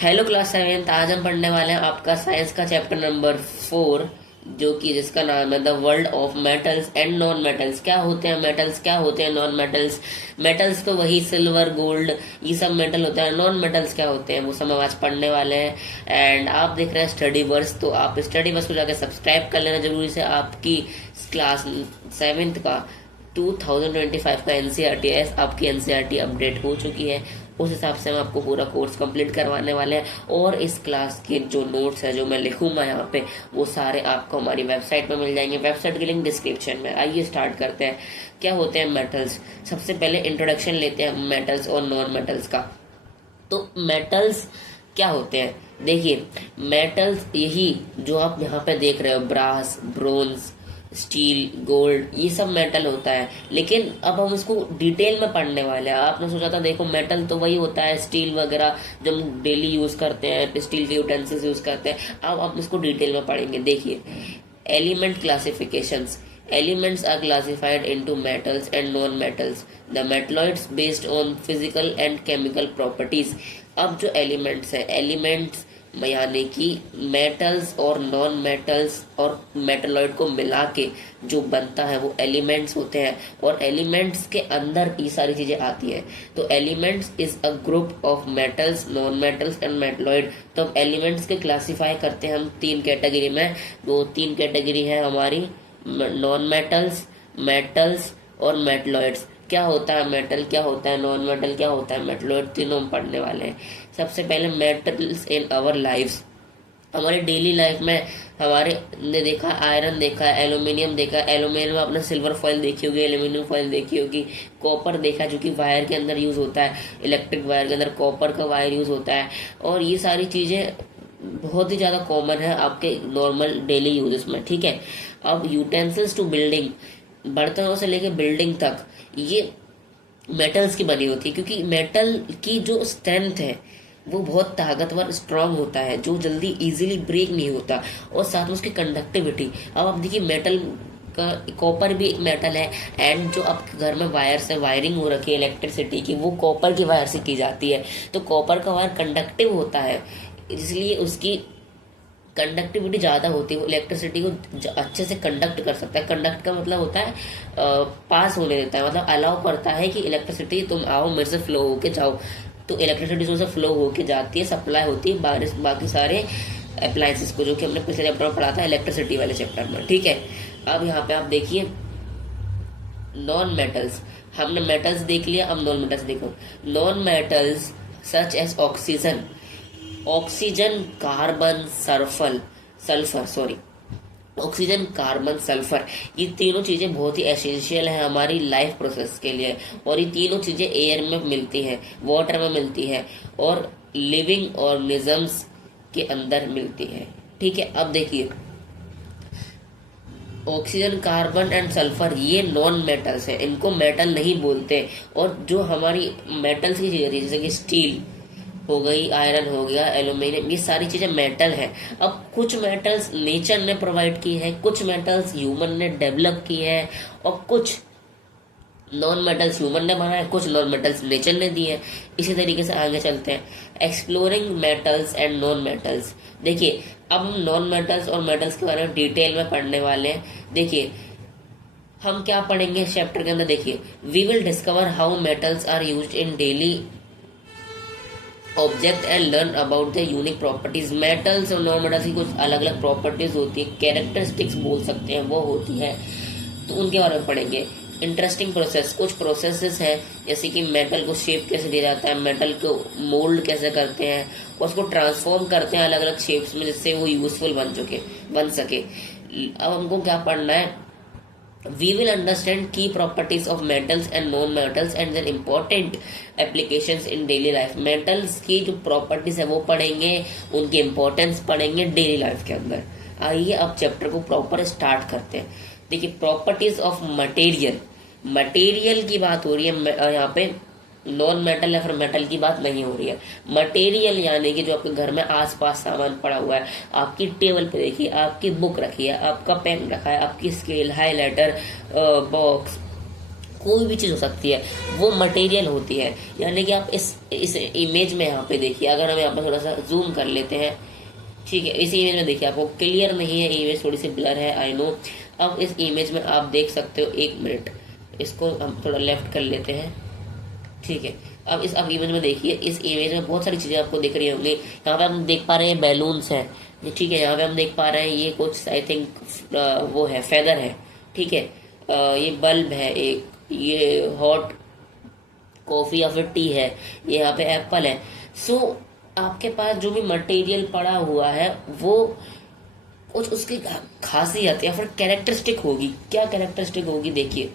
Hello class 7। आज हम पढ़ने वाले हैं आपका साइंस का चैप्टर नंबर 4, जो कि जिसका नाम है the world of metals and non metals. क्या होते हैं मेटल्स, क्या होते हैं नॉन मेटल्स। मेटल्स तो वही सिल्वर गोल्ड ये सब मेटल होता है। नॉन मेटल्स क्या होते हैं वो सब हम आज पढ़ने वाले हैं। एंड आप देख रहे हैं स्टडी वर्स, तो आप स्टडी वर्स को जाकर सब्सक्राइब कर लेना जरूरी से। आपकी क्लास 7th का 2025 का एनसीईआरटी आपकी एनसीईआरटी अपडेट हो चुकी है। उस हिसाब से हम आपको पूरा कोर्स कंप्लीट करवाने वाले हैं। और इस क्लास के जो नोट्स है जो मैं लिखूंगा यहाँ पे, वो सारे आपको हमारी वेबसाइट पे मिल जाएंगे। वेबसाइट की लिंक डिस्क्रिप्शन में। आइए स्टार्ट करते हैं। क्या होते हैं मेटल्स। सबसे पहले इंट्रोडक्शन लेते हैं मेटल्स और नॉन मेटल्स का। तो मेटल्स क्या होते हैं, देखिए मेटल्स यही जो आप यहाँ पे देख रहे हो, ब्रास, ब्रोंज, स्टील, गोल्ड, ये सब मेटल होता है। लेकिन अब हम इसको डिटेल में पढ़ने वाले हैं। आपने सोचा था देखो मेटल तो वही होता है, स्टील वगैरह जो हम डेली यूज करते हैं, स्टील के यूटेंसिल्स यूज करते हैं। अब आप इसको डिटेल में पढ़ेंगे। देखिए element classifications. Elements are classified into metals and non-metals. The metalloids based on physical and chemical properties. अब जो एलिमेंट्स है, एलिमेंट्स यानी कि मेटल्स और नॉन मेटल्स और मेटलॉइड को मिला के जो बनता है वो एलिमेंट्स होते हैं। और एलिमेंट्स के अंदर ये सारी चीजें आती हैं। तो elements is a group of metals, non metals and metalloid. तो हम एलिमेंट्स के क्लासीफाई करते हैं हम 3 कैटेगरी में। वो 3 कैटेगरी है हमारी नॉन मेटल्स, मेटल्स और मेटलॉइड्स। क्या होता है मेटल, क्या होता है नॉन मेटल, क्या होता है मेटलॉइड, तीनों हम पढ़ने वाले हैं। सबसे पहले मेटल्स इन आवर लाइफ्स। हमारे डेली लाइफ में हमारे ने देखा आयरन देखा है, एल्यूमिनियम देखा है। एल्यूमिनियम में आपने सिल्वर फॉइल देखी होगी, एल्यूमिनियम फॉइल देखी होगी। कॉपर देखा जो कि वायर के अंदर यूज होता है, इलेक्ट्रिक वायर के अंदर कॉपर का वायर यूज होता है। और ये सारी चीजें बहुत ही ज्यादा कॉमन है आपके नॉर्मल डेली यूजेस में, ठीक है। अब यूटेंसिल्स टू बिल्डिंग, बर्तनों से लेके बिल्डिंग तक, ये मेटल्स की बनी होती है। क्योंकि मेटल की जो स्ट्रेंथ है वो बहुत ताकतवर स्ट्रांग होता है, जो जल्दी इजीली ब्रेक नहीं होता। और साथ में उसकी कंडक्टिविटी। अब आप देखिए मेटल का, कॉपर भी एक मेटल है। एंड जो आपके घर में वायर से वायरिंग हो रखी है इलेक्ट्रिसिटी की, वो कॉपर की वायर से की जाती है। तो कॉपर का वायर कंडक्टिव होता है, इसलिए उसकी कंडक्टिविटी ज्यादा होती है। वो इलेक्ट्रिसिटी को अच्छे से कंडक्ट कर सकता है। कंडक्ट का मतलब होता है पास होने देता है, मतलब अलाउ करता है कि इलेक्ट्रिसिटी तुम आओ मेरे से फ्लो होके जाओ। तो इलेक्ट्रिसिटी से फ्लो होके जाती है, सप्लाई होती है बाकी सारे अप्लायंसेस को, जो कि हमने पिछले चैप्टर में पढ़ा था इलेक्ट्रिसिटी वाले चैप्टर में, ठीक है। अब यहाँ पे आप देखिए नॉन मेटल्स। हमने मेटल्स देख लिया, अब नॉन मेटल्स देखो। Non metals such as oxygen, oxygen, carbon, oxygen, carbon, sulphur, ये तीनों चीजें बहुत ही एसेंशियल है हमारी लाइफ प्रोसेस के लिए। और ये तीनों चीजें एयर में मिलती हैं, वाटर में मिलती है, और लिविंग ऑर्गेनिजम्स के अंदर मिलती है, ठीक है। अब देखिए ऑक्सीजन, कार्बन एंड सल्फर ये नॉन मेटल्स है, इनको मेटल नहीं बोलते। और जो हमारी मेटल्स की चीजें जैसे कि स्टील हो गई, आयरन हो गया, एल्यूमिनियम, ये सारी चीजें मेटल है। अब कुछ मेटल्स नेचर ने प्रोवाइड की है, कुछ मेटल्स ह्यूमन ने डेवलप की है, और कुछ नॉन मेटल्स ह्यूमन ने बनाए, कुछ नॉन मेटल्स नेचर ने दी है। इसी तरीके से आगे चलते हैं। Exploring metals and non metals. देखिए अब हम नॉन मेटल्स और मेटल्स के बारे में डिटेल में पढ़ने वाले हैं। देखिए हम क्या पढ़ेंगे इस चैप्टर के अंदर, देखिए we will discover how metals are used in daily object and learn about the unique properties. Metals और नॉन मेटल्स की कुछ अलग अलग प्रॉपर्टीज होती है, कैरेक्टरिस्टिक्स बोल सकते हैं, वो होती है, तो उनके बारे में पढ़ेंगे। इंटरेस्टिंग प्रोसेस, कुछ प्रोसेसेस हैं जैसे कि मेटल को शेप कैसे दिया जाता है, मेटल को मोल्ड कैसे करते हैं, और उसको ट्रांसफॉर्म करते हैं अलग अलग शेप्स में जिससे वो यूजफुल बन सके। अब हमको क्या पढ़ना है, we will understand key properties of metals and non-metals and their important applications in daily life। metals की जो properties है वो पढ़ेंगे, उनकी importance पढ़ेंगे डेली लाइफ के अंदर। आइए अब चैप्टर को प्रॉपर स्टार्ट करते हैं। देखिए प्रॉपर्टीज ऑफ मटेरियल, मटेरियल की बात हो रही है यहाँ पे, नॉन मेटल या फिर मेटल की बात नहीं हो रही है। मटेरियल यानी कि जो आपके घर में आसपास सामान पड़ा हुआ है, आपकी टेबल पे देखिए आपकी बुक रखी है, आपका पेन रखा है, आपकी स्केल, हाइलाइटर, बॉक्स, कोई भी चीज़ हो सकती है, वो मटेरियल होती है। यानी कि आप इस इमेज में यहाँ पे देखिए, अगर हम यहाँ पर थोड़ा सा जूम कर लेते हैं, ठीक है, इस इमेज में देखिए, आपको क्लियर नहीं है, इमेज थोड़ी सी ब्लर है, आई नो। अब इस इमेज में आप देख सकते हो, 1 मिनट, इसको हम थोड़ा लेफ्ट कर लेते हैं, ठीक है। अब इस इमेज में देखिए, इस इमेज में बहुत सारी चीज़ें आपको दिख रही होंगी। यहाँ पे हम देख पा रहे हैं बैलून्स हैं, ठीक है। यहाँ पे हम देख पा रहे हैं ये कुछ आई थिंक वो है, फेदर है, ठीक है। ये बल्ब है एक, ये हॉट कॉफ़ी या फिर टी है, ये यहाँ पे एप्पल है। सो आपके पास जो भी मटेरियल पड़ा हुआ है वो कुछ उसकी खासियत या फिर कैरेक्टरिस्टिक होगी। क्या कैरेक्टरिस्टिक होगी, देखिए,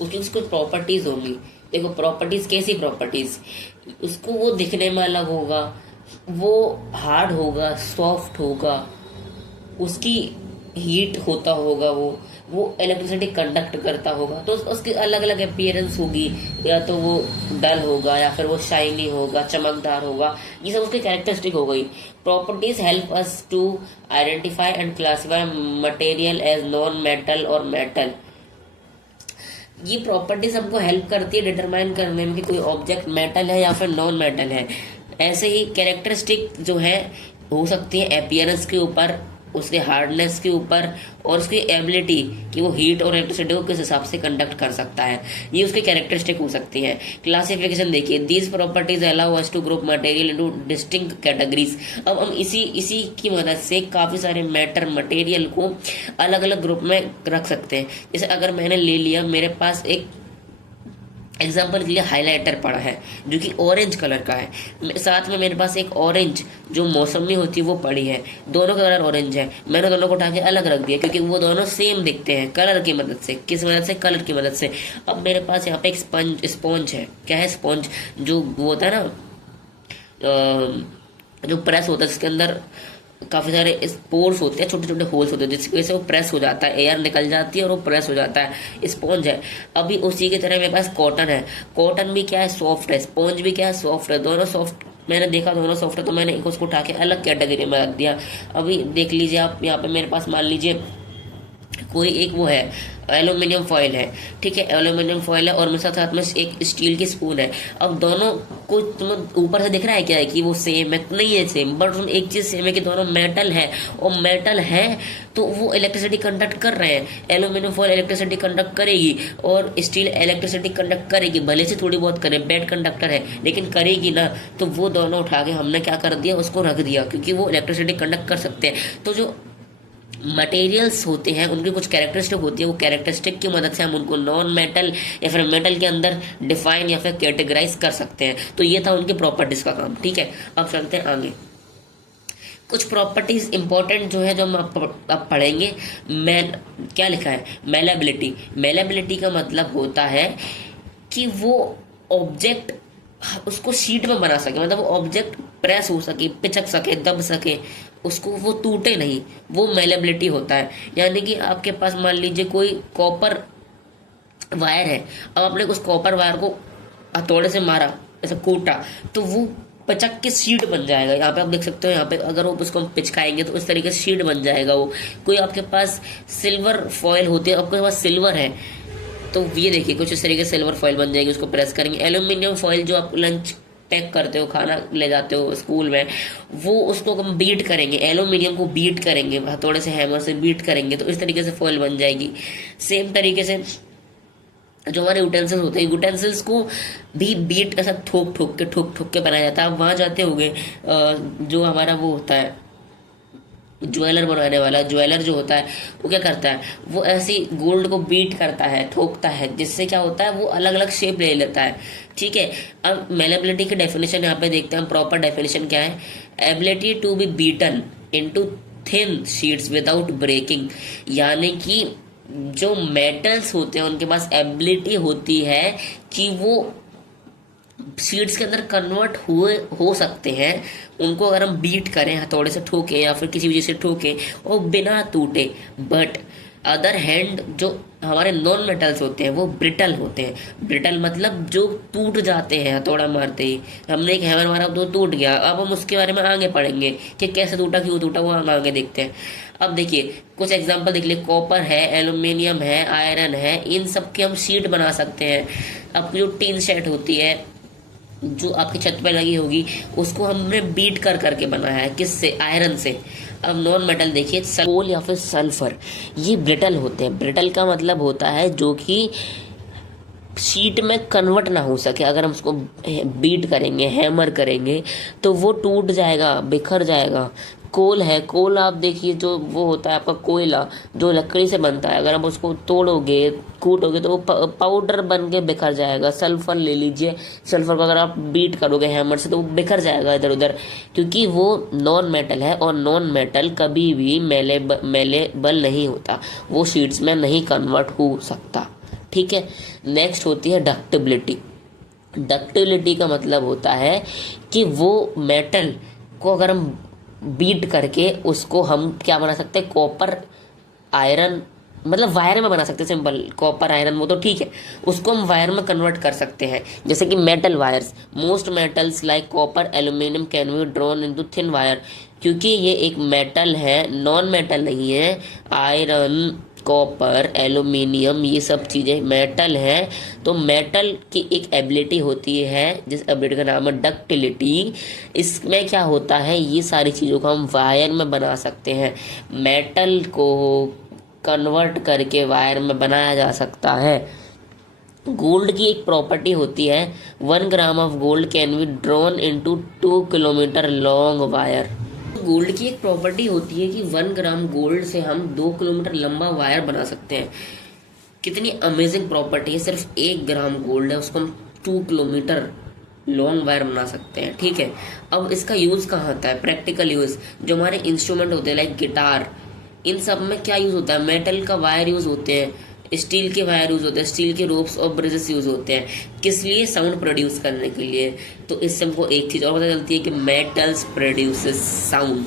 उसकी कुछ प्रॉपर्टीज होंगी। देखो प्रॉपर्टीज, कैसी प्रॉपर्टीज, उसको वो दिखने में अलग होगा, वो हार्ड होगा, सॉफ्ट होगा, उसकी हीट होता होगा, वो इलेक्ट्रिसिटी कंडक्ट करता होगा, तो उसकी अलग अलग अपीयरेंस होगी। या तो वो डल होगा, या फिर वो शाइनी होगा, चमकदार होगा, ये सब उसकी कैरेक्टरिस्टिक हो गई। Properties help us to identify and classify material as non metal और मेटल। ये प्रॉपर्टीज हमको हेल्प करती है डिटरमाइन करने में कि कोई ऑब्जेक्ट मेटल है या फिर नॉन मेटल है। ऐसे ही कैरेक्टरिस्टिक जो है हो सकती है अपीयरेंस के ऊपर, उसके हार्डनेस के ऊपर, और उसकी एबिलिटी कि वो हीट और इलेक्ट्रिसिटी को किस हिसाब से कंडक्ट कर सकता है, ये उसकी कैरेक्टरिस्टिक हो सकती है। क्लासिफिकेशन देखिए, these properties allow us to group material into distinct categories. अब हम इसी की मदद से काफ़ी सारे मैटर मटेरियल को अलग अलग ग्रुप में रख सकते हैं। जैसे अगर मैंने ले लिया, मेरे पास एक एग्जाम्पल के लिए हाइलाइटर पड़ा है जो कि ऑरेंज कलर का है, साथ में मेरे पास एक ऑरेंज जो मौसमी होती है वो पड़ी है, दोनों का कलर ऑरेंज है। मैंने दोनों को उठा के अलग रख दिया क्योंकि वो दोनों सेम दिखते हैं कलर की मदद से। किस मदद से? कलर की मदद से। अब मेरे पास यहाँ पे एक स्पॉन्ज है। क्या है? स्पॉन्ज, जो वो होता है ना, जो प्रेस होता है, जिसके अंदर काफ़ी सारे पोर्स होते हैं, छोटे छोटे होल्स होते हैं, जिसकी वजह से वो प्रेस हो जाता है, एयर निकल जाती है और वो प्रेस हो जाता है। स्पॉन्ज है। अभी उसी की तरह मेरे पास कॉटन है। कॉटन भी क्या है? सॉफ्ट है। स्पॉन्ज भी क्या है? सॉफ्ट है। दोनों सॉफ्ट, मैंने देखा दोनों सॉफ्ट है, तो मैंने एक उसको उठा के अलग कैटेगरी में रख दिया। अभी देख लीजिए आप, यहाँ पे मेरे पास मान लीजिए कोई एक वो है, एल्यूमिनियम फॉयल है, ठीक है, एल्यूमिनियम फॉयल है, और मेरे साथ साथ में एक स्टील की स्पून है। अब दोनों को तुम्हें ऊपर से दिख रहा है क्या है कि वो सेम है? नहीं है सेम, बट तुम एक चीज सेम है कि दोनों मेटल है, और मेटल है तो वो इलेक्ट्रिसिटी कंडक्ट कर रहे हैं। एल्यूमिनियम फॉयल इलेक्ट्रिसिटी कंडक्ट करेगी और स्टील इलेक्ट्रिसिटी कंडक्ट करेगी, भले से थोड़ी बहुत करे, बैड कंडक्टर है लेकिन करेगी ना। तो वो दोनों उठा के हमने क्या कर दिया, उसको रख दिया, क्योंकि वो इलेक्ट्रिसिटी कंडक्ट कर सकते हैं। तो जो मटेरियल्स होते हैं उनकी कुछ कैरेक्टरिस्टिक होती है, वो कैरेक्टरिस्टिक की मदद से हम उनको नॉन मेटल या फिर मेटल के अंदर डिफाइन या फिर कैटेगराइज कर सकते हैं। तो ये था उनकी प्रॉपर्टीज का काम, ठीक है। अब चलते हैं आगे। कुछ प्रॉपर्टीज इंपॉर्टेंट जो है, जो हम अब पढ़ेंगे। क्या लिखा है? मेलेबिलिटी। मेलेबिलिटी का मतलब होता है कि वो ऑब्जेक्ट उसको शीट में बना सके, मतलब वो ऑब्जेक्ट प्रेस हो सके, पिचक सके, दब सके, उसको वो टूटे नहीं, वो मेलेबिलिटी होता है। यानी कि आपके पास मान लीजिए कोई कॉपर वायर है, अब आपने उस कॉपर वायर को हथौड़े से मारा, ऐसा कूटा, तो वो पचक के शीट बन जाएगा। यहाँ पे आप देख सकते हो, यहाँ पे अगर वो उसको हम पिचकाएंगे तो इस तरीके से शीट बन जाएगा वो। कोई आपके पास सिल्वर फॉयल होती है, आपके पास सिल्वर है तो ये देखिए कुछ इस तरीके से सिल्वर फॉयल बन जाएगी, उसको प्रेस करेंगे। एल्यूमिनियम फॉयल जो आप लंच पैक करते हो, खाना ले जाते हो स्कूल में, वो उसको हम बीट करेंगे, एल्यूमिनियम को बीट करेंगे, हथौड़े से, हैमर से बीट करेंगे, तो इस तरीके से फॉयल बन जाएगी। सेम तरीके से जो हमारे यूटेंसिल्स होते हैं, यूटेंसिल्स को भी बीट ऐसा ठोक ठोक के बनाया जाता है। आप वहाँ जाते होंगे, जो हमारा वो होता है ज्वेलर बनवाने वाला, ज्वेलर जो होता है वो क्या करता है, वो ऐसी गोल्ड को बीट करता है, ठोकता है, जिससे क्या होता है वो अलग अलग शेप ले लेता है, ठीक है। अब मेलेबिलिटी की डेफिनेशन यहाँ पे देखते हैं हम। प्रॉपर डेफिनेशन क्या है? Ability to be beaten into thin sheets without breaking. यानी कि जो मेटल्स होते हैं उनके पास एबिलिटी होती है कि वो शीट्स के अंदर कन्वर्ट हो सकते हैं। उनको अगर हम बीट करें, हथौड़े से ठोकें या फिर किसी वजह से ठोकें, और बिना टूटे। बट अदर हैंड जो हमारे नॉन मेटल्स होते हैं वो ब्रिटल होते हैं। ब्रिटल मतलब जो टूट जाते हैं हथौड़ा मारते ही। हमने एक हैमर मारा तो टूट गया, अब हम उसके बारे में आगे पढ़ेंगे कि कैसे टूटा, क्यों टूटा, वो हम आगे देखते हैं। अब देखिए कुछ एग्जांपल देख लिए, कॉपर है, एल्यूमिनियम है, आयरन है, इन सब की हम शीट बना सकते हैं। अब जो टीन शेड होती है जो आपकी छत पे लगी होगी, उसको हमने बीट कर करके बनाया है, किससे, आयरन से। अब नॉन मेटल देखिए, कोल या फिर सल्फर, ये ब्रिटल होते हैं। ब्रिटल का मतलब होता है जो कि शीट में कन्वर्ट ना हो सके। अगर हम उसको बीट करेंगे, हैमर करेंगे, तो वो टूट जाएगा, बिखर जाएगा। कोल है, कोल आप देखिए जो वो होता है आपका कोयला जो लकड़ी से बनता है, अगर आप उसको तोड़ोगे, कूटोगे, तो वो पाउडर बन के बिखर जाएगा। सल्फर ले लीजिए, सल्फर को अगर आप बीट करोगे हैमर से तो वो बिखर जाएगा इधर उधर, क्योंकि वो नॉन मेटल है, और नॉन मेटल कभी भी मेलेबल नहीं होता, वो शीट्स में नहीं कन्वर्ट हो सकता। ठीक है, नेक्स्ट होती है डक्टिबिलिटी। डक्टिबिलिटी का मतलब होता है कि वो मेटल को अगर हम बीट करके उसको हम क्या बना सकते हैं, कॉपर आयरन, मतलब वायर में बना सकते हैं। सिंपल कॉपर आयरन वो तो ठीक है, उसको हम वायर में कन्वर्ट कर सकते हैं, जैसे कि metal wires. Most metals like copper aluminium can be drawn into thin wire, क्योंकि ये एक मेटल है, नॉन मेटल नहीं है। आयरन, कॉपर, एल्यूमिनियम, ये सब चीज़ें मेटल हैं। तो मेटल की एक एबिलिटी होती है जिस एबिलिटी का नाम है डक्टिलिटी। इसमें क्या होता है, ये सारी चीज़ों को हम वायर में बना सकते हैं। मेटल को कन्वर्ट करके वायर में बनाया जा सकता है। गोल्ड की एक प्रॉपर्टी होती है, 1 gram of gold can be drawn into 2 kilometre long wire. Gold की एक प्रॉपर्टी होती है कि 1 ग्राम गोल्ड से हम 2 किलोमीटर लंबा वायर बना सकते हैं। कितनी अमेजिंग प्रॉपर्टी है, सिर्फ 1 ग्राम गोल्ड है, उसको हम 2 किलोमीटर लॉन्ग वायर बना सकते हैं। ठीक है, अब इसका यूज़ कहाँ होता है, प्रैक्टिकल यूज़। जो हमारे इंस्ट्रूमेंट होते हैं लाइक गिटार, इन सब में क्या यूज़ होता है, मेटल का वायर यूज़ होते हैं, स्टील के वायर यूज़ होते हैं, स्टील के रोप्स और ब्रिजेस यूज़ होते हैं। किस लिए, साउंड प्रोड्यूस करने के लिए। तो इससे हमको एक चीज़ और पता चलती है कि मेटल्स प्रोड्यूसेस साउंड।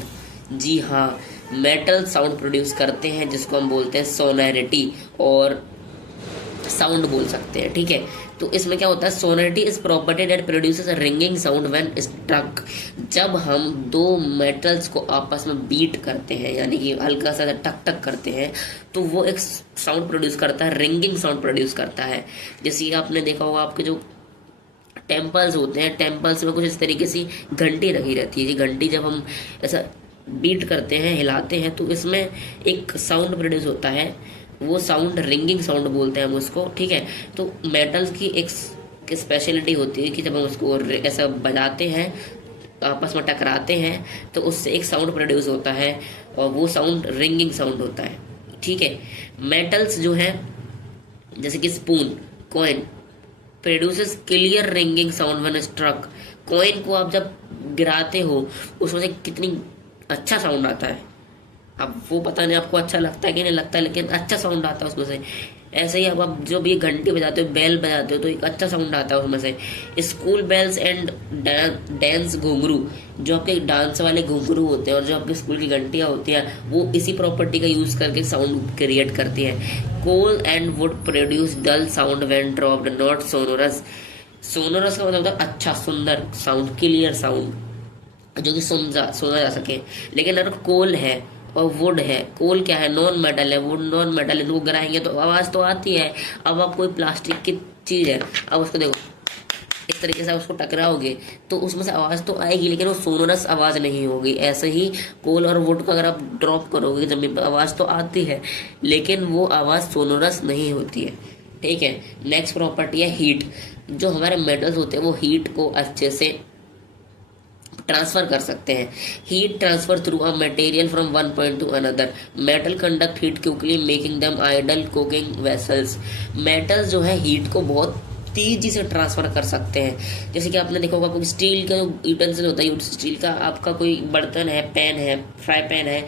जी हाँ, मेटल साउंड प्रोड्यूस करते हैं, जिसको हम बोलते हैं सोनैरिटी और साउंड बोल सकते हैं। ठीक है, तो इसमें क्या होता है, sonority is property that produces a ringing sound when struck. जब हम दो मेटल्स को आपस में बीट करते हैं, यानी कि हल्का सा टक टक करते हैं, तो वो एक साउंड प्रोड्यूस करता है, रिंगिंग साउंड प्रोड्यूस करता है। जैसे कि आपने देखा होगा आपके जो टेम्पल्स होते हैं, टेम्पल्स में कुछ इस तरीके से घंटी रखी रहती है। ये घंटी जब हम ऐसा बीट करते हैं, हिलाते हैं, तो इसमें एक साउंड प्रोड्यूस होता है, वो साउंड रिंगिंग साउंड बोलते हैं हम उसको। ठीक है, तो मेटल्स की एक स्पेशलिटी होती है कि जब हम उसको ऐसा बजाते हैं, आपस में टकराते हैं, तो उससे एक साउंड प्रोड्यूस होता है, और वो साउंड रिंगिंग साउंड होता है। ठीक है, मेटल्स जो है जैसे कि spoon, coin produces clear ringing sound when struck. Coin को आप जब गिराते हो, उसमें से कितनी अच्छा साउंड आता है। अब वो पता नहीं आपको अच्छा लगता है कि नहीं लगता है, लेकिन अच्छा साउंड आता है उसमें से। ऐसे ही अब आप जो भी घंटी बजाते हो, बेल बजाते हो, तो एक अच्छा साउंड आता है उसमें से। स्कूल बेल्स एंड डांस घुंघरू, जो आपके डांस वाले घुंघरू होते हैं और जो आपके स्कूल की घंटियाँ होती हैं, वो इसी प्रॉपर्टी का यूज़ करके साउंड क्रिएट करती हैं। Coal and wood produce dull sound when dropped, not sonorous. Sonorous का मतलब होता है अच्छा, सुंदर साउंड, क्लियर साउंड, जो कि सुना जा सके। लेकिन अगर कोल है और वुड है, कोल क्या है, नॉन मेटल है, वुड नॉन मेटल है, तो वो गिराएंगे तो आवाज़ तो आती है। अब आप कोई प्लास्टिक की चीज़ है, अब उसको देखो इस तरीके से आप उसको टकराओगे तो उसमें से आवाज़ तो आएगी, लेकिन वो सोनोरस आवाज़ नहीं होगी। ऐसे ही कोल और वुड को अगर आप ड्रॉप करोगे ज़मीन पर, आवाज़ तो आती है, लेकिन वो आवाज़ सोनोरस नहीं होती है। ठीक है, नेक्स्ट प्रॉपर्टी है हीट। जो हमारे मेटल्स होते हैं वो हीट को अच्छे से ट्रांसफर कर सकते हैं। Heat transfer through a material from one point to another. Metal conduct heat quickly making them ideal cooking vessels. Metals जो है हीट को बहुत तेजी से ट्रांसफर कर सकते हैं। जैसे कि आपने देखा होगा कोई स्टील का जो यूटेंसिल होता है, स्टील का आपका कोई बर्तन है, पैन है, फ्राई पैन है,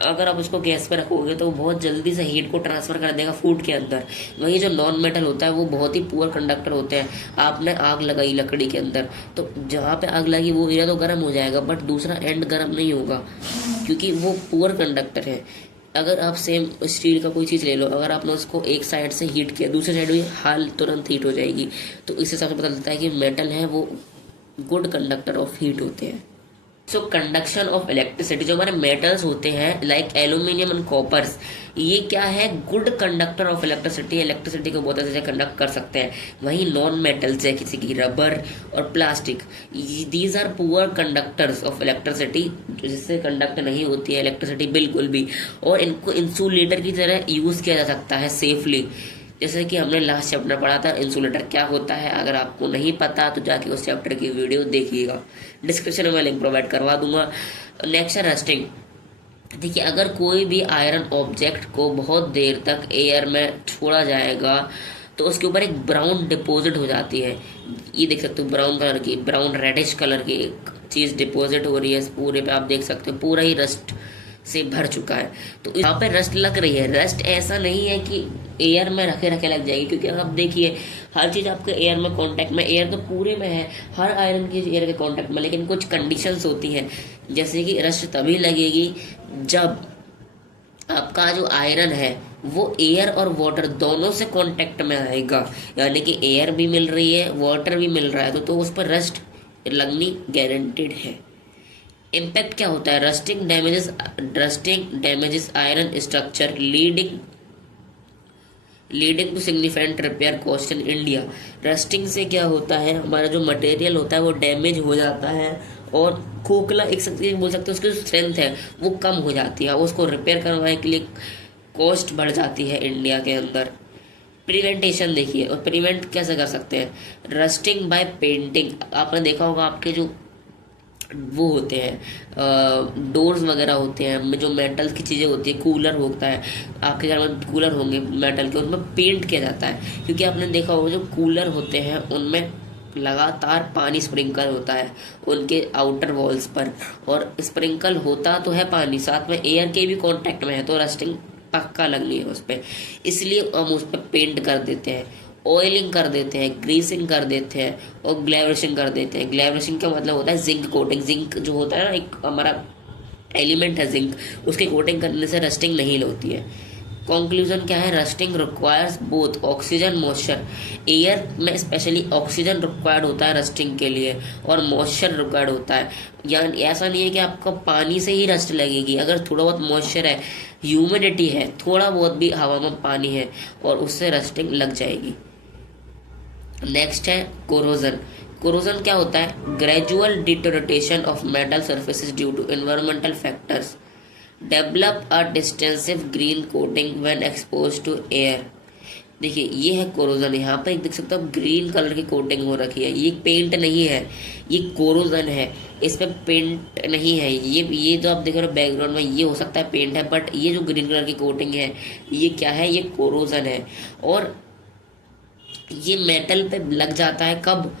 अगर आप उसको गैस पर रखोगे तो बहुत जल्दी से हीट को ट्रांसफ़र कर देगा फूड के अंदर। वहीं जो नॉन मेटल होता है वो बहुत ही पुअर कंडक्टर होते हैं। आपने आग लगाई लकड़ी के अंदर, तो जहाँ पे आग लगी वो एरिया तो गर्म हो जाएगा, बट दूसरा एंड गर्म नहीं होगा, क्योंकि वो पुअर कंडक्टर है। अगर आप सेम स्टील का कोई चीज़ ले लो, अगर आपने उसको एक साइड से हीट किया, दूसरी साइड भी हाल तुरंत हीट हो जाएगी। तो इस हिसाब से पता चलता है कि मेटल है वो गुड कंडक्टर ऑफ हीट होते हैं। सो कंडक्शन ऑफ इलेक्ट्रिसिटी, जो हमारे मेटल्स होते हैं लाइक एल्यूमिनियम एंड कॉपर्स, ये क्या है, good conductor of electricity, electricity को बहुत अच्छे से कंडक्ट कर सकते हैं। वहीं नॉन मेटल्स है किसी की रबर और plastic, these are poor conductors of electricity, जिससे कंडक्ट नहीं होती है इलेक्ट्रिसिटी बिल्कुल भी, और इनको इंसुलेटर की तरह यूज़ किया जा सकता है सेफली। जैसे कि हमने लास्ट चैप्टर पढ़ा था इंसुलेटर क्या होता है, अगर आपको नहीं पता तो जाके उस चैप्टर की वीडियो देखिएगा, डिस्क्रिप्शन में मैं लिंक प्रोवाइड करवा दूंगा। नेक्स्ट है रस्टिंग। देखिए, अगर कोई भी आयरन ऑब्जेक्ट को बहुत देर तक एयर में छोड़ा जाएगा तो उसके ऊपर एक ब्राउन डिपॉजिट हो जाती है। ये देख सकते हो ब्राउन कलर की, ब्राउन रेडिश कलर की एक चीज़ डिपॉजिट हो रही है इस पूरे पे, आप देख सकते हो पूरा ही रस्ट से भर चुका है। तो यहाँ पे रस्ट लग रही है। रस्ट ऐसा नहीं है कि एयर में रखे रखे लग जाएगी, क्योंकि आप देखिए हर चीज़ आपके एयर में कांटेक्ट में, एयर तो पूरे में है, हर आयरन की एयर के कांटेक्ट में, लेकिन कुछ कंडीशंस होती हैं। जैसे कि रस्ट तभी लगेगी जब आपका जो आयरन है वो एयर और वाटर दोनों से कांटेक्ट में आएगा, यानी कि एयर भी मिल रही है, वाटर भी मिल रहा है, तो उस पर रस्ट लगनी गारंटेड है। इम्पैक्ट क्या होता है, rusting damages iron structure leading to significant repair cost in India. Rusting से क्या होता है, हमारा जो मटेरियल होता है वो डैमेज हो जाता है और खोखला, एक बोल सकते हैं, उसकी जो स्ट्रेंथ है वो कम हो जाती है, उसको रिपेयर करवाने के लिए कॉस्ट बढ़ जाती है इंडिया के अंदर। प्रिवेंटेशन देखिए, और प्रिवेंट कैसे कर सकते हैं, रस्टिंग बाय पेंटिंग। आपने देखा होगा आपके जो वो होते हैं डोर्स वगैरह होते हैं, जो मेटल की चीज़ें होती है, कूलर होता है, आपके घर में कूलर होंगे मेटल के, उनमें पेंट किया जाता है, क्योंकि आपने देखा होगा जो कूलर होते हैं उनमें लगातार पानी स्प्रिंकल होता है उनके आउटर वॉल्स पर, और स्प्रिंकल होता तो है पानी, साथ में एयर के भी कांटेक्ट में है, तो रस्टिंग पक्का लगनी है उस पर, इसलिए हम उस पर पेंट कर देते हैं, ऑयलिंग कर देते हैं, ग्रीसिंग कर देते हैं और ग्लैवरिशिंग कर देते हैं। ग्लैवरिशिंग का मतलब होता है जिंक कोटिंग। जिंक जो होता है ना, एक हमारा एलिमेंट है जिंक, उसके कोटिंग करने से रस्टिंग नहीं होती है। कंक्लूजन क्या है, rusting requires both oxygen moisture, air में स्पेशली ऑक्सीजन रिक्वायर्ड होता है रस्टिंग के लिए, और मॉइस्चर रिक्वायर्ड होता है। यानी ऐसा नहीं है कि आपको पानी से ही रस्ट लगेगी, अगर थोड़ा बहुत मॉइस्चर है, ह्यूमिडिटी है, थोड़ा बहुत भी हवा में पानी है, और उससे रस्टिंग लग जाएगी। नेक्स्ट है कोरोजन। कोरोजन क्या होता है, gradual deterioration of metal surfaces due to environmental factors, develop a distinctive green coating when expose to air. देखिए ये है कोरोजन, यहाँ पे देख सकते हो ग्रीन कलर की कोटिंग हो रखी है, ये पेंट नहीं है, ये कोरोजन है, इस पे पेंट नहीं है। ये जो आप देख रहे हो बैकग्राउंड में, ये हो सकता है पेंट है, बट ये जो ग्रीन कलर की कोटिंग है ये क्या है, ये कोरोजन है। और ये मेटल पे लग जाता है कब,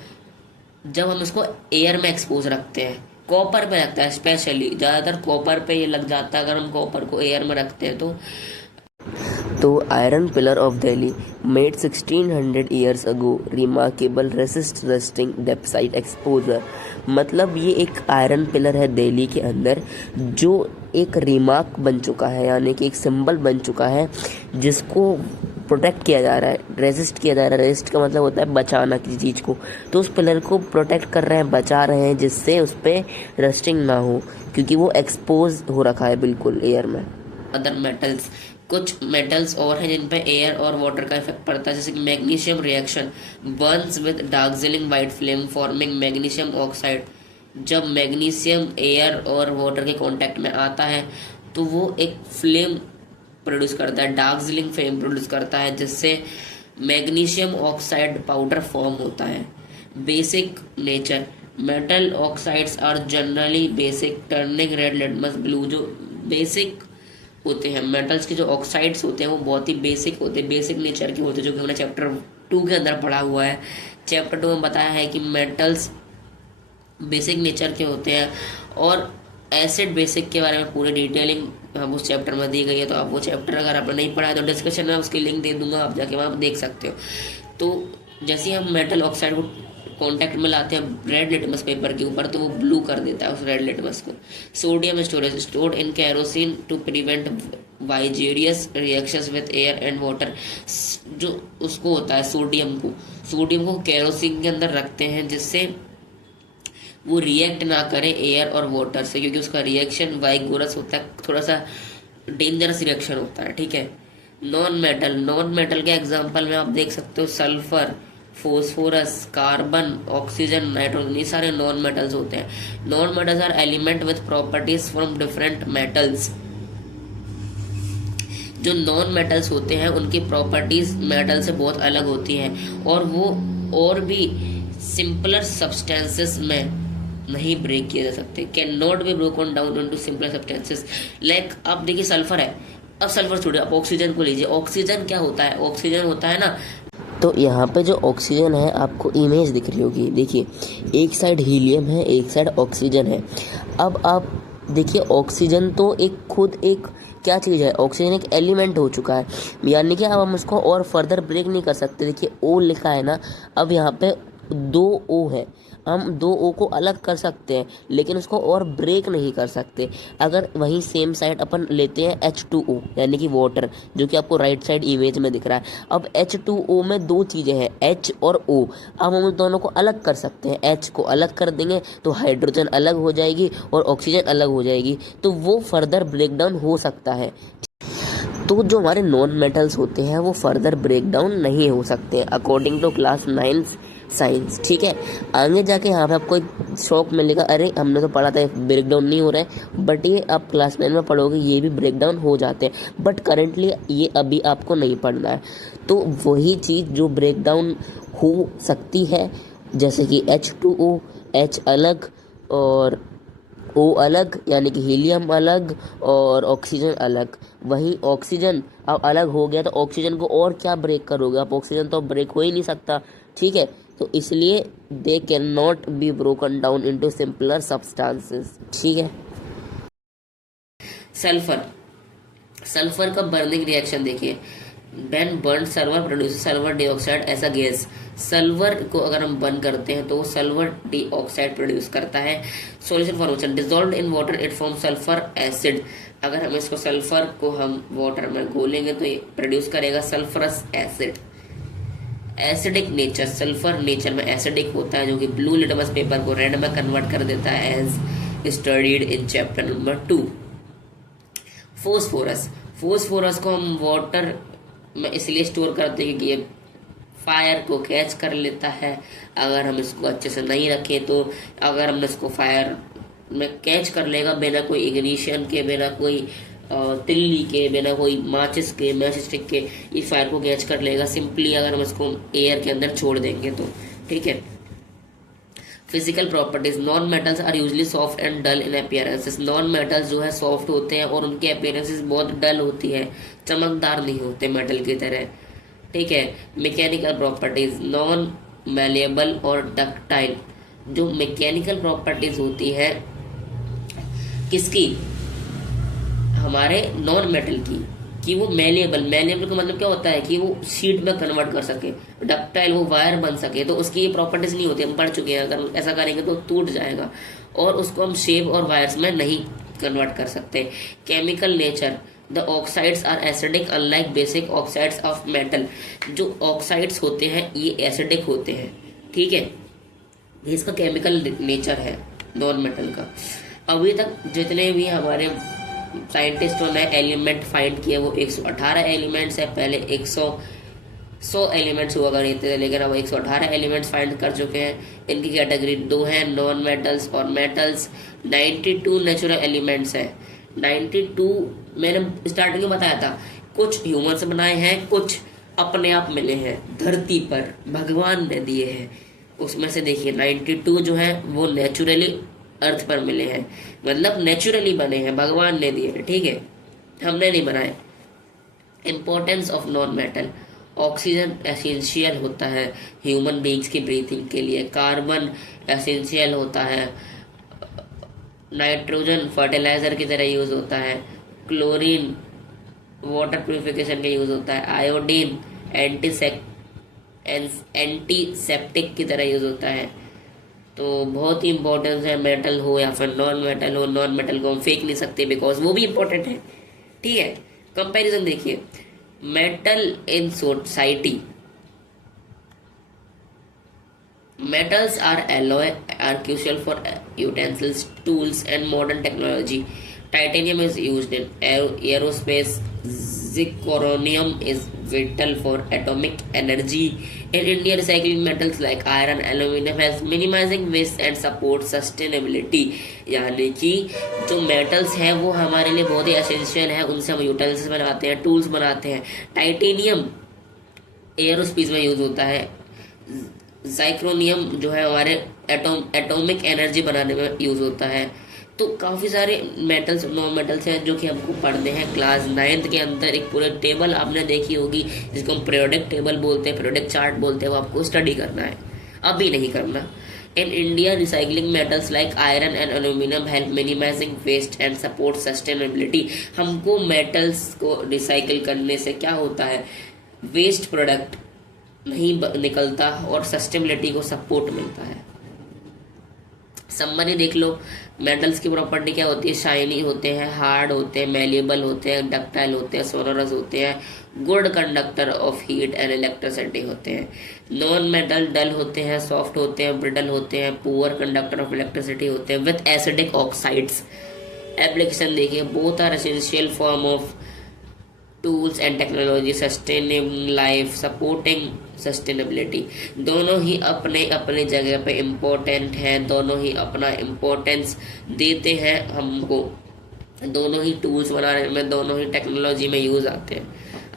जब हम इसको एयर में एक्सपोज रखते हैं, कॉपर पे लगता है स्पेशली, ज़्यादातर कॉपर पे ये लग जाता है अगर हम कॉपर को एयर में रखते हैं तो iron pillar of Delhi made 1600 years ago remarkable resist rusting despite exposure. मतलब ये एक आयरन पिलर है दिल्ली के अंदर जो एक रिमार्क बन चुका है, यानी कि एक सिंबल बन चुका है जिसको प्रोटेक्ट किया जा रहा है, रेजिस्ट किया जा रहा है। रेजिस्ट का मतलब होता है बचाना किसी चीज़ को, तो उस पिलर को प्रोटेक्ट कर रहे हैं, बचा रहे हैं, जिससे उस पर रस्टिंग ना हो, क्योंकि वो एक्सपोज हो रखा है बिल्कुल एयर में। अदर मेटल्स, कुछ मेटल्स और हैं जिन पे एयर और वाटर का इफेक्ट पड़ता है, जैसे कि magnesium reaction burns with dazzling white flame forming magnesium oxide. जब मैग्नीशियम एयर और वाटर के कांटेक्ट में आता है तो वो एक फ्लेम प्रोड्यूस करता है, डार्कजिलिंग फ्लेम प्रोड्यूस करता है, जिससे मैग्नीशियम ऑक्साइड पाउडर फॉर्म होता है। Basic nature, metal oxides are generally basic turning red litmus blue. जो बेसिक होते हैं मेटल्स के, जो ऑक्साइड्स होते हैं वो बहुत ही बेसिक होते हैं, बेसिक नेचर के होते हैं, जो कि हमने चैप्टर 2 के अंदर पढ़ा हुआ है। चैप्टर 2 में बताया है कि मेटल्स बेसिक नेचर के होते हैं, और एसिड बेसिक के बारे में पूरी डिटेलिंग हम उस चैप्टर में दी गई है। तो आप वो चैप्टर अगर आपने नहीं पढ़ा है तो डिस्क्रिप्शन में उसकी लिंक दे दूंगा, आप जाके वहाँ देख सकते हो। तो जैसे ही हम मेटल ऑक्साइड को कांटेक्ट में लाते हैं रेड लिटमस पेपर के ऊपर, तो वो ब्लू कर देता है उस रेड लिटमस को। Sodium storage, stored in kerosene to prevent vigorous reactions with air and water. जो उसको होता है सोडियम को केरोसिन के अंदर रखते हैं जिससे वो रिएक्ट ना करे एयर और वाटर से, क्योंकि उसका रिएक्शन वाइगोरस होता है, थोड़ा सा डेंजरस रिएक्शन होता है। ठीक है। नॉन मेटल के एग्जांपल में आप देख सकते हो sulphur, phosphorus, carbon, oxygen, nitrogen, ये सारे नॉन मेटल्स होते हैं। Non metals are element with properties from different metals. जो नॉन मेटल्स होते हैं उनकी प्रॉपर्टीज मेटल से बहुत अलग होती हैं और वो और भी सिंपलर सब्सटेंसेस में नहीं ब्रेक किए जा सकते, can not be broken down into simpler substances. Like अब देखिए सल्फर है, अब सल्फर छोड़िए, आप ऑक्सीजन को लीजिए। ऑक्सीजन क्या होता है? ऑक्सीजन होता है ना, तो यहाँ पे जो ऑक्सीजन है आपको इमेज दिख रही होगी, देखिए एक साइड हीलियम है, एक साइड ऑक्सीजन है। अब आप देखिए ऑक्सीजन तो खुद एक क्या चीज़ है, ऑक्सीजन एक एलिमेंट हो चुका है, यानी कि अब हम उसको और फर्दर ब्रेक नहीं कर सकते। देखिए ओ लिखा है ना, अब यहाँ पे 2 ओ है, हम 2 ओ को अलग कर सकते हैं लेकिन उसको और ब्रेक नहीं कर सकते। अगर वहीं सेम साइड अपन लेते हैं H2O यानी कि वाटर, जो कि आपको राइट साइड इमेज में दिख रहा है। अब H2O में 2 चीज़ें हैं, H और O। अब हम उन दोनों को अलग कर सकते हैं, H को अलग कर देंगे तो हाइड्रोजन अलग हो जाएगी और ऑक्सीजन अलग हो जाएगी, तो वो फर्दर ब्रेकडाउन हो सकता है। तो जो हमारे नॉन मेटल्स होते हैं वो फर्दर ब्रेकडाउन नहीं हो सकते अकॉर्डिंग टू क्लास 9 साइंस। ठीक है। आगे जाके यहाँ पे आपको एक शौक मिलेगा, अरे हमने तो पढ़ा था ब्रेकडाउन नहीं हो रहा है, बट ये आप क्लास 9 में पढ़ोगे ये भी ब्रेकडाउन हो जाते हैं, बट करेंटली ये अभी आपको नहीं पढ़ना है। तो वही चीज़ जो ब्रेकडाउन हो सकती है, जैसे कि H2O, H अलग और O अलग यानी कि हीलियम अलग और ऑक्सीजन अलग। वहीं ऑक्सीजन अब अलग हो गया तो ऑक्सीजन को और क्या ब्रेक करोगे आप, ऑक्सीजन तो ब्रेक हो ही नहीं सकता। ठीक है, तो इसलिए they can not be broken down into simpler substances. ठीक है। सल्फर का बर्निंग रिएक्शन देखिए, when burn sulphur produce sulphur dioxide as a gas. Sulphur को अगर हम बर्न करते हैं तो वो सल्फर डाइऑक्साइड प्रोड्यूस करता है। Solution formation, dissolved in water it form sulphur acid. अगर हम इसको सल्फर को हम वाटर में घोलेंगे तो ये प्रोड्यूस करेगा sulphurous acid. Acidic nature, sulphur nature में एसिडिक होता है जो कि ब्लू लिटमस पेपर को रेड में कन्वर्ट कर देता है as studied in chapter number 2। Phosphorus को हम वाटर में इसलिए स्टोर करते हैं क्योंकि ये फायर को कैच कर लेता है। अगर हम इसको अच्छे से नहीं रखें तो अगर हम इसको फायर में कैच कर लेगा बिना कोई इग्निशन के, बिना कोई तिल्ली के, बिना कोई माचिस के, मैच स्टिक के, ये फायर को कैच कर लेगा सिंपली अगर हम इसको एयर के अंदर छोड़ देंगे तो। ठीक है। Physical properties, non metals are usually soft and dull in appearances. Non metals जो है सॉफ्ट होते हैं और उनकी अपीयरेंसेस बहुत डल होती है, चमकदार नहीं होते मेटल की तरह। ठीक है। मैकेनिकल प्रॉपर्टीज, नॉन मैलेबल और डक्टाइल। जो मैकेनिकल प्रॉपर्टीज होती है किसकी, हमारे नॉन मेटल की, कि वो मैलेबल का मतलब क्या होता है कि वो शीट में कन्वर्ट कर सके, डक्टाइल वो वायर बन सके, तो उसकी ये प्रॉपर्टीज नहीं होती, हम पढ़ चुके हैं। अगर ऐसा करेंगे तो टूट जाएगा और उसको हम शेप और वायर्स में नहीं कन्वर्ट कर सकते। Chemical nature, the oxides are acidic unlike basic oxides of metal. जो ऑक्साइड्स होते हैं ये एसिडिक होते हैं। ठीक है, ये इसका केमिकल नेचर है नॉन मेटल का। अभी तक जितने भी हमारे साइंटिस्टों ने एलिमेंट फाइंड किए वो 118 एलिमेंट्स है। पहले 100 एलिमेंट्स हुआ करते थे लेकिन अब 118 एलिमेंट्स फाइंड कर चुके हैं। इनकी कैटेगरी 2 है, नॉन मेटल्स और मेटल्स। 92 नेचुरल एलिमेंट्स है। 92 मैंने स्टार्टिंग में बताया था, कुछ ह्यूमन से बनाए हैं, कुछ अपने आप मिले हैं, धरती पर भगवान ने दिए हैं। उसमें से देखिए 92 जो है वो नेचुरली अर्थ पर मिले हैं, मतलब नेचुरली बने हैं, भगवान ने दिए हैं। ठीक है, हमने नहीं बनाए। Importance of non metal, oxygen essential होता है ह्यूमन बीइंग्स की ब्रीथिंग के लिए, कार्बन एसेंशियल होता है, नाइट्रोजन फर्टिलाइजर की तरह यूज होता है, क्लोरीन वाटर प्यूरिफिकेशन का यूज होता है, आयोडीन एंटीसेप्टिक की तरह यूज होता है। तो बहुत ही इंपॉर्टेंस है, मेटल हो या फिर नॉन मेटल हो। नॉन मेटल को हम फेंक नहीं सकते बिकॉज वो भी इंपॉर्टेंट है। ठीक है, कंपैरिजन देखिए, metal in society, metals are alloy are crucial for utensils, tools, and modern technology. Titanium is used in aerospace. Zirconium is vital for atomic energy. In India, recycling metals like iron, aluminum has minimizing waste and support sustainability. यानी कि जो metals हैं वो हमारे लिए बहुत ही essential है, उनसे हम यूटेंसिल्स बनाते हैं, टूल्स बनाते हैं. टाइटेनियम एयरोस्पेस में यूज होता है. जाइक्रोनियम जो है हमारे एटॉमिक एनर्जी बनाने में यूज होता है. तो काफ़ी सारे मेटल्स, नॉन मेटल्स हैं जो कि हमको पढ़ने हैं. क्लास 9th के अंदर एक पूरे टेबल आपने देखी होगी जिसको हम पीरियोडिक टेबल बोलते हैं, पीरियोडिक चार्ट बोलते हैं, वो आपको स्टडी करना है, अभी नहीं करना. In India, recycling metals like iron and aluminium help minimising waste and support sustainability. हमको मेटल्स को रिसाइकिल करने से क्या होता है, वेस्ट प्रोडक्ट नहीं निकलता और सस्टेनेबिलिटी को सपोर्ट मिलता है. समरी देख लो, मेटल्स की प्रॉपर्टी क्या होती है, शाइनी होते हैं, हार्ड होते हैं, मेलिएबल होते हैं, डक्टाइल होते हैं, सोनोरस होते हैं, good conductor of heat and electricity होते हैं. नॉन मेटल डल होते हैं, सॉफ्ट होते हैं, ब्रिडल होते हैं, पुअर कंडक्टर ऑफ इलेक्ट्रिसिटी होते हैं विथ एसिडिक ऑक्साइड्स. एप्लीकेशन देखिए, both are essential form of tools and technology, sustainable life, supporting sustainability. दोनों ही अपने अपने जगह पे इम्पोर्टेंट हैं, दोनों ही अपना इम्पोर्टेंस देते हैं हमको. दोनों ही टूल्स बनाने में, दोनों ही टेक्नोलॉजी में यूज़ आते हैं.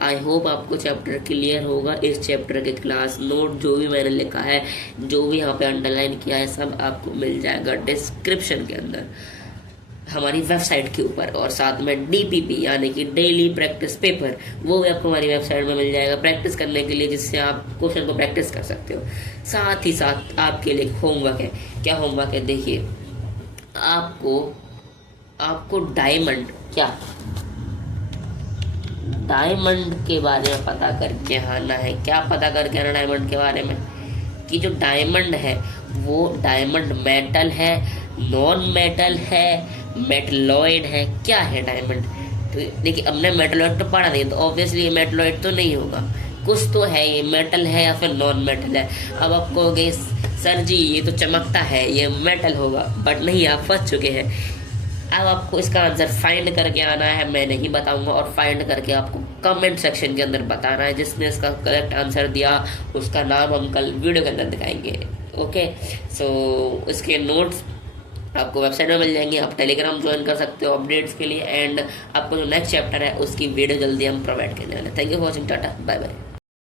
आई होप आपको चैप्टर क्लियर होगा. इस चैप्टर के क्लास नोट जो भी मैंने लिखा है, जो भी यहाँ पे अंडरलाइन किया है, सब आपको मिल जाएगा डिस्क्रिप्शन के अंदर हमारी वेबसाइट के ऊपर. और साथ में DPP यानी कि डेली प्रैक्टिस पेपर, वो भी आपको हमारी वेबसाइट में मिल जाएगा प्रैक्टिस करने के लिए, जिससे आप क्वेश्चन को प्रैक्टिस कर सकते हो. साथ ही साथ आपके लिए होमवर्क है. क्या होमवर्क है, देखिए, आपको डायमंड के बारे में पता करके आना है. क्या पता करके आना डायमंड के बारे में, कि जो डायमंड है वो डायमंड मेटल है, नॉन मेटल है, मेटलॉइड है, क्या है डायमंड. तो देखिए, हमने मेटलॉइड तो पढ़ा नहीं, तो ऑब्वियसली ये मेटलॉइड तो नहीं होगा, कुछ तो है, ये मेटल है या फिर नॉन मेटल है. अब आप कहोगे सर जी ये तो चमकता है, ये मेटल होगा, बट नहीं, आप फंस चुके हैं. अब आपको इसका आंसर फाइंड करके आना है, मैं नहीं बताऊंगा, और फाइंड करके आपको कमेंट सेक्शन के अंदर बताना है. जिसने इसका करेक्ट आंसर दिया उसका नाम हम कल वीडियो के अंदर दिखाएंगे. ओके, सो इसके नोट्स आपको वेबसाइट में मिल जाएंगे. आप टेलीग्राम ज्वाइन कर सकते हो अपडेट्स के लिए. एंड आपको जो नेक्स्ट चैप्टर है उसकी वीडियो जल्दी हम प्रोवाइड करने वाले. Thank you for watching. Tata, bye bye.